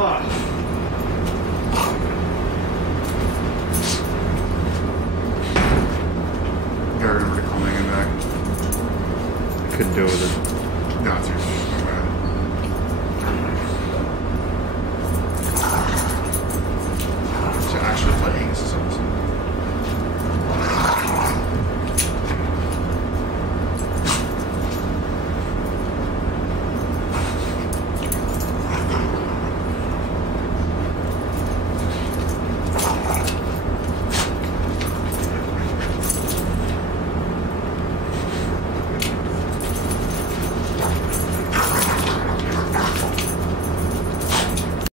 Gotta remember to call Megan back. I couldn't do it with it. No, it's yours.